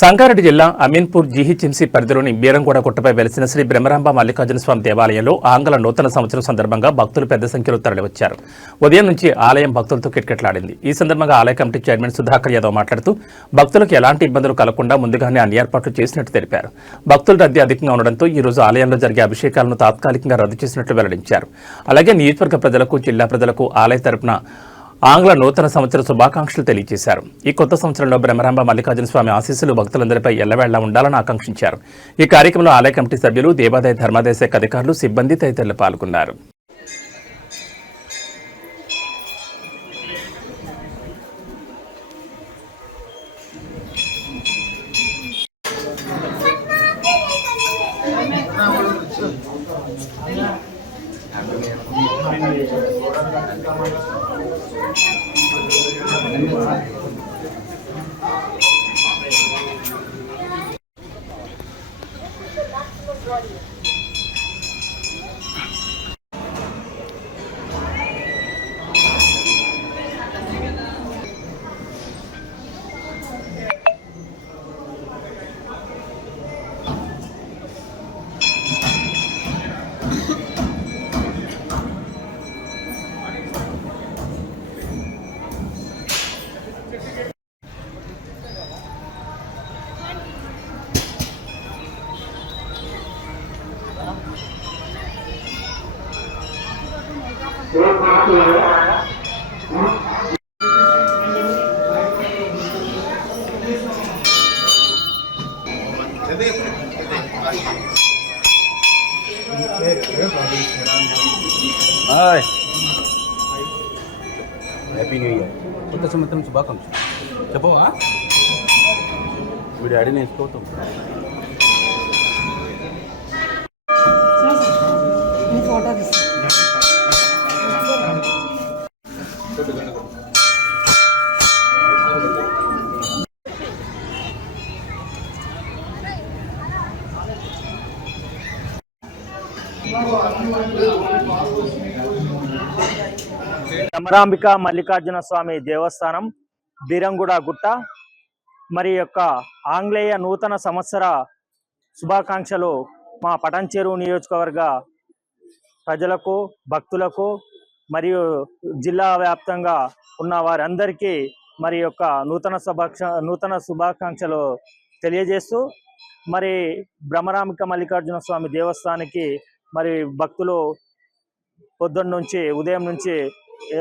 సంగారెడ్డి జిల్లా అమీన్పూర్ జీహెచ్ఎంసీ పరిధిలోని బీరంగూడ గుట్టపై వెలిసిన శ్రీ బ్రహ్మరాంబ మల్లికార్జున స్వామి దేవాలయంలో ఆంగ్ల నూతన సంవత్సరం సందర్భంగా భక్తులు పెద్ద సంఖ్యలో తరలివచ్చారు. ఉదయం నుంచి ఆలయం భక్తులతో కిటకిటలాడింది. ఈ సందర్భంగా ఆలయ కమిటీ చైర్మన్ సుధాకర్ యాదవ్ మాట్లాడుతూ భక్తులకు ఎలాంటి ఇబ్బందులు కలగకుండా ముందుగానే అన్ని ఏర్పాట్లు చేసినట్టు తెలిపారు. భక్తుల రద్దీ అధికంగా ఉండడంతో ఈ రోజు ఆలయంలో జరిగే అభిషేకాలను తాత్కాలికంగా రద్దు చేసినట్లు వెల్లడించారు. అలాగే నియోజకవర్గ ప్రజలకు, జిల్లా ప్రజలకు ఆలయ తరపున ఆంగ్ల నూతన సంవత్సర శుభాకాంక్షలు తెలియజేశారు. ఈ కొత్త సంవత్సరంలో బ్రహ్మరాంబ మల్లికార్జున స్వామి ఆశీస్సులు భక్తులందరిపై ఎల్లవేళ్లా ఉండాలని ఆకాంక్షించారు. ఈ కార్యక్రమంలో ఆలయ కమిటీ సభ్యులు, దేవాదాయ ధర్మాదాయ శాఖ అధికారులు, సిబ్బంది తదితరులు పాల్గొన్నారు. హ్యాపీ న్యూ ఇయర్, కొత్త సంవత్సరం శుభాకాంక్షలు. చెప్పవా మీ డాడీని వేసుకోవటం. బ్రహ్మరాంబిక మల్లికార్జున స్వామి దేవస్థానం బీరంగూడ గుట్ట మరి యొక్క ఆంగ్లేయ నూతన సంవత్సర శుభాకాంక్షలు మా పటాన్చెరు నియోజకవర్గ ప్రజలకు, భక్తులకు మరియు జిల్లా వ్యాప్తంగా ఉన్న వారందరికీ మరి యొక్క నూతన శుభాకాంక్షలు తెలియజేస్తూ మరి బ్రహ్మరాంబిక మల్లికార్జున స్వామి దేవస్థానానికి మరి భక్తులు పొద్దున్న నుంచి, ఉదయం నుంచి